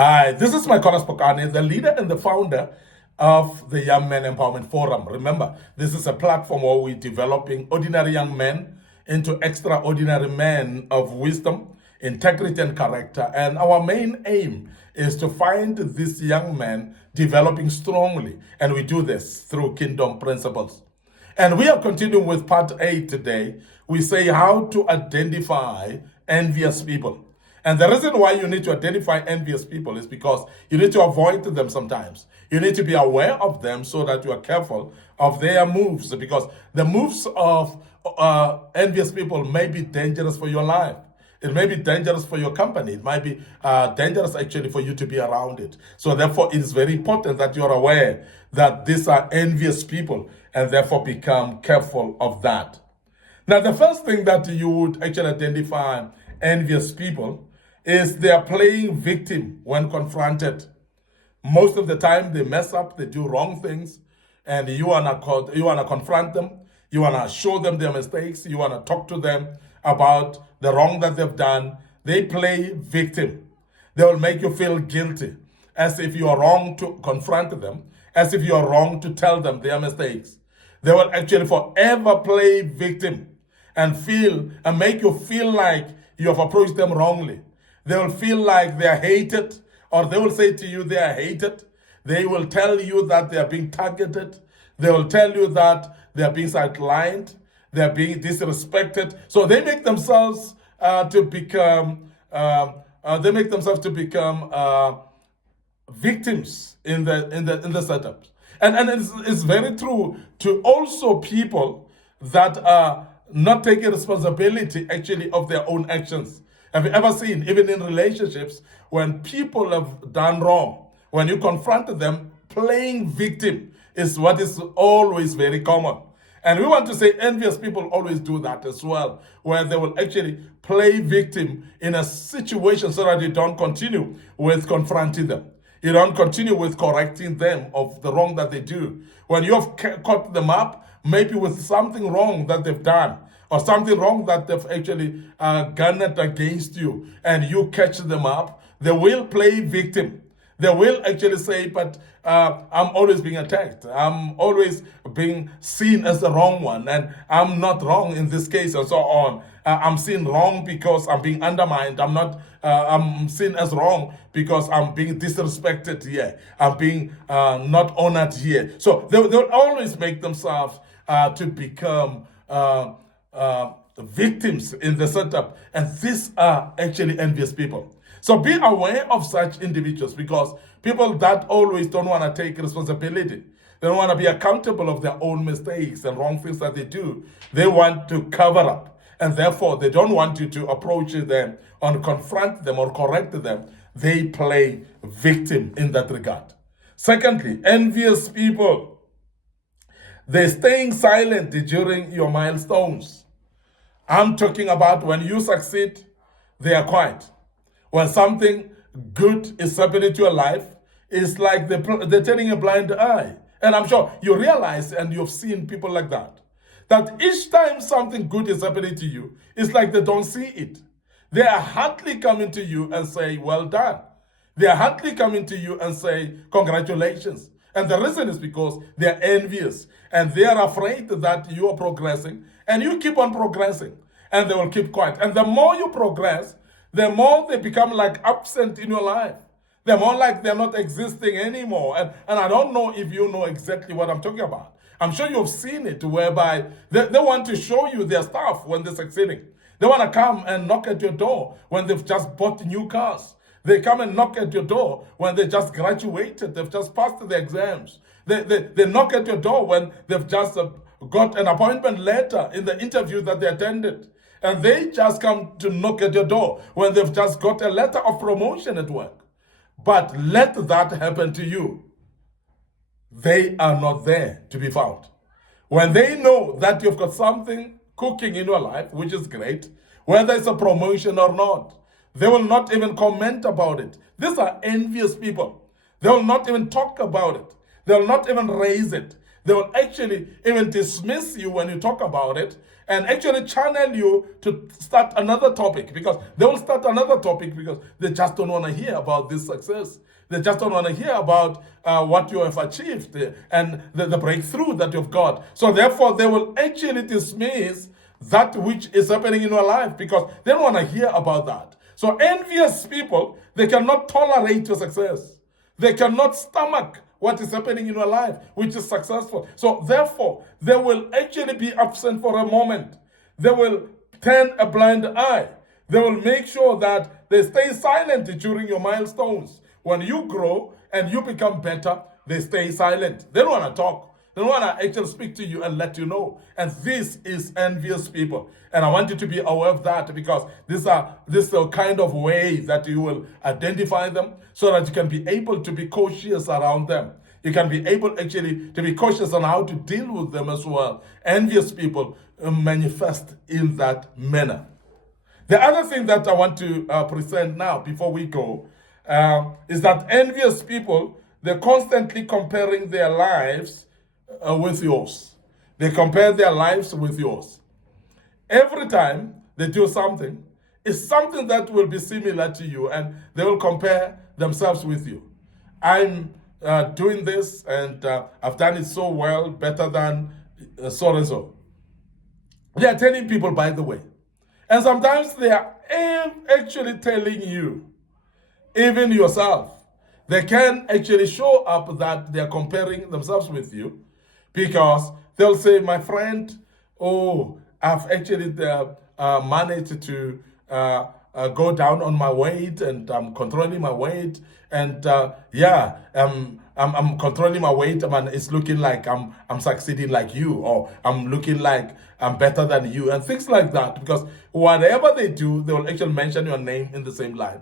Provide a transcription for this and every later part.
Hi, this is MIcornus Phokane, the leader and the founder of the Young Men Empowerment Forum. Remember, this is a platform where we're developing ordinary young men into extraordinary men of wisdom, integrity, and character. And our main aim is to find these young men developing strongly. And we do this through kingdom principles. And we are continuing with part 8 today. We say how to identify envious people. And the reason why you need to identify envious people is because you need to avoid them sometimes. You need to be aware of them so that you are careful of their moves, because the moves of envious people may be dangerous for your life. It may be dangerous for your company. It might be dangerous actually for you to be around it. So therefore, it is very important that you are aware that these are envious people and therefore become careful of that. Now, the first thing that you would actually identify envious people is they are playing victim when confronted. Most of the time they mess up, they do wrong things, and you wanna confront them, you wanna show them their mistakes, you wanna talk to them about the wrong that they've done. They play victim. They will make you feel guilty, as if you are wrong to confront them, as if you are wrong to tell them their mistakes. They will actually forever play victim and make you feel like you have approached them wrongly. They will feel like they are hated, or they will say to you they are hated. They will tell you that they are being targeted. They will tell you that they are being sidelined. They are being disrespected. So they make themselves to become victims in the setup. And it's very true to also people that are not taking responsibility actually of their own actions. Have you ever seen, even in relationships, when people have done wrong, when you confront them, playing victim is what is always very common. And we want to say envious people always do that as well, where they will actually play victim in a situation so that you don't continue with confronting them. You don't continue with correcting them of the wrong that they do. When you have caught them up, maybe with something wrong that they've done, or something wrong that they've actually garnered against you, and you catch them up, they will play victim. They will actually say, but I'm always being attacked. I'm always being seen as the wrong one, and I'm not wrong in this case, and so on. I'm seen wrong because I'm being undermined. I'm seen as wrong because I'm being disrespected here. I'm being not honored here. So they'll always make themselves to become victims in the setup, and these are actually envious people. So be aware of such individuals, because people that always don't want to take responsibility, they don't want to be accountable of their own mistakes and wrong things that they do. They want to cover up, and therefore they don't want you to approach them or confront them or correct them. They play victim in that regard. Secondly, envious people, they're staying silent during your milestones. I'm talking about when you succeed, they are quiet. When something good is happening to your life, it's like they're turning a blind eye. And I'm sure you realize, and you've seen people like that, that each time something good is happening to you, it's like they don't see it. They are hardly coming to you and say, well done. They are hardly coming to you and say, congratulations. And the reason is because they're envious, and they are afraid that you are progressing, and you keep on progressing, and they will keep quiet. And the more you progress, the more they become like absent in your life. The more like they're not existing anymore. And I don't know if you know exactly what I'm talking about. I'm sure you've seen it, whereby they want to show you their stuff when they're succeeding. They want to come and knock at your door when they've just bought new cars. They come and knock at your door when they just graduated, they've just passed the exams. They knock at your door when they've just got an appointment letter in the interview that they attended. And they just come to knock at your door when they've just got a letter of promotion at work. But let that happen to you. They are not there to be found. When they know that you've got something cooking in your life, which is great, whether it's a promotion or not, they will not even comment about it. These are envious people. They will not even talk about it. They will not even raise it. They will actually even dismiss you when you talk about it, and actually channel you to start another topic, because they will start another topic because they just don't want to hear about this success. They just don't want to hear about what you have achieved and the breakthrough that you've got. So therefore, they will actually dismiss that which is happening in your life because they don't want to hear about that. So envious people, they cannot tolerate your success. They cannot stomach what is happening in your life, which is successful. So therefore, they will actually be absent for a moment. They will turn a blind eye. They will make sure that they stay silent during your milestones. When you grow and you become better, they stay silent. They don't want to talk. They don't want to actually speak to you and let you know. And this is envious people. And I want you to be aware of that, because this is the kind of way that you will identify them so that you can be able to be cautious around them. You can be able actually to be cautious on how to deal with them as well. Envious people manifest in that manner. The other thing that I want to present now before we go is that envious people, they're constantly comparing their lives with yours. They compare their lives with yours. Every time they do something, it's something that will be similar to you, and they will compare themselves with you. I'm doing this, and I've done it so well, better than so and so. They are telling people, by the way. And sometimes they are actually telling you, even yourself. They can actually show up that they're comparing themselves with you, because they'll say, my friend, oh, I've actually managed to go down on my weight, and I'm controlling my weight, and I'm controlling my weight, and it's looking like I'm succeeding like you, or I'm looking like I'm better than you, and things like that. Because whatever they do, they will actually mention your name in the same line.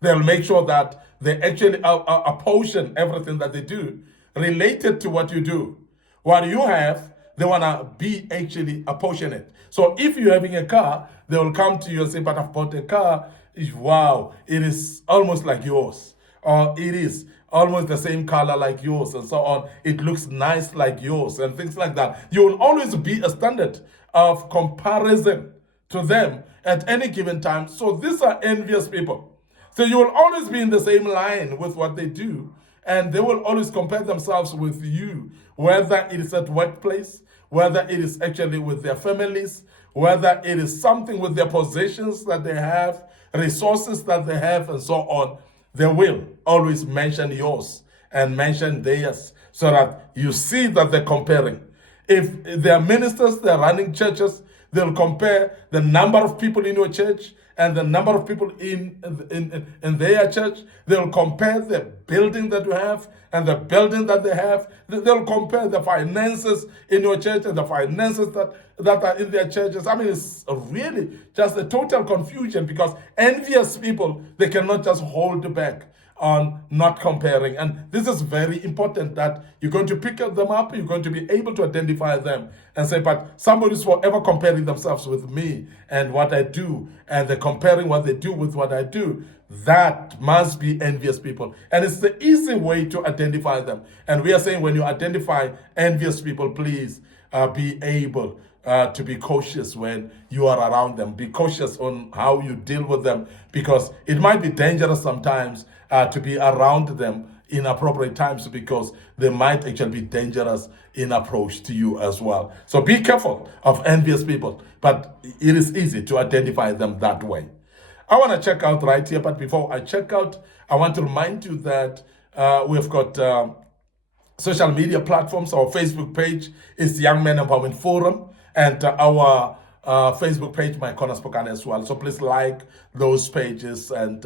They'll make sure that they actually apportion everything that they do related to what you do. What you have, they want to be actually apportionate. So if you're having a car, they will come to you and say, but I've bought a car. Wow, it is almost like yours. Or it is almost the same color like yours, and so on. It looks nice like yours, and things like that. You will always be a standard of comparison to them at any given time. So these are envious people. So you will always be in the same line with what they do, and they will always compare themselves with you, whether it is at workplace, whether it is actually with their families, whether it is something with their possessions that they have, resources that they have, and so on. They will always mention yours and mention theirs, so that you see that they're comparing. If they're ministers, they're running churches, they'll compare the number of people in your church and the number of people in their church. They'll compare the building that you have and the building that they have. They'll compare the finances in your church and the finances that are in their churches. I mean, it's really just a total confusion, because envious people, they cannot just hold back on not comparing. And this is very important, that you're going to pick them up, you're going to be able to identify them and say, but somebody's forever comparing themselves with me and what I do, and they're comparing what they do with what I do. That must be envious people. And it's the easy way to identify them. And we are saying, when you identify envious people, please be able to be cautious when you are around them. Be cautious on how you deal with them, because it might be dangerous sometimes to be around them in appropriate times, because they might actually be dangerous in approach to you as well. So be careful of envious people, but it is easy to identify them that way. I want to check out right here, but before I check out, I want to remind you that we've got social media platforms. Our Facebook page is Young Men Empowerment Forum, and our Facebook page, MIcornus Phokane, as well. So please like those pages and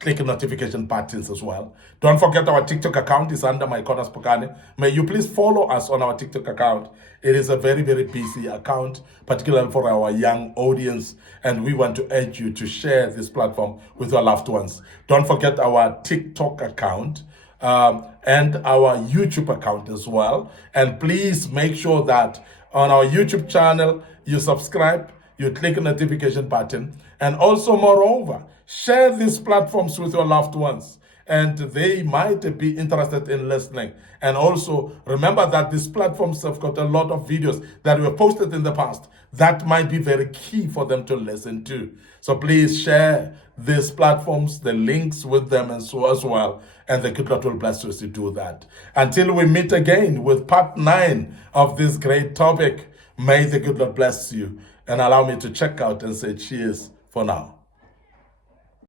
click the notification buttons as well. Don't forget, our TikTok account is under MIcornus Phokane. May you please follow us on our TikTok account. It is a very, very busy account, particularly for our young audience, and we want to urge you to share this platform with your loved ones. Don't forget our TikTok account and our YouTube account as well. And please make sure that on our YouTube channel, you subscribe, you click the notification button, and also, moreover, share these platforms with your loved ones. and they might be interested in listening. And also remember that these platforms have got a lot of videos that were posted in the past that might be very key for them to listen to. So please share these platforms, the links with them and so as well. And the good Lord will bless you as you do that. Until we meet again with part 9 of this great topic, may the good Lord bless you and allow me to check out and say cheers for now.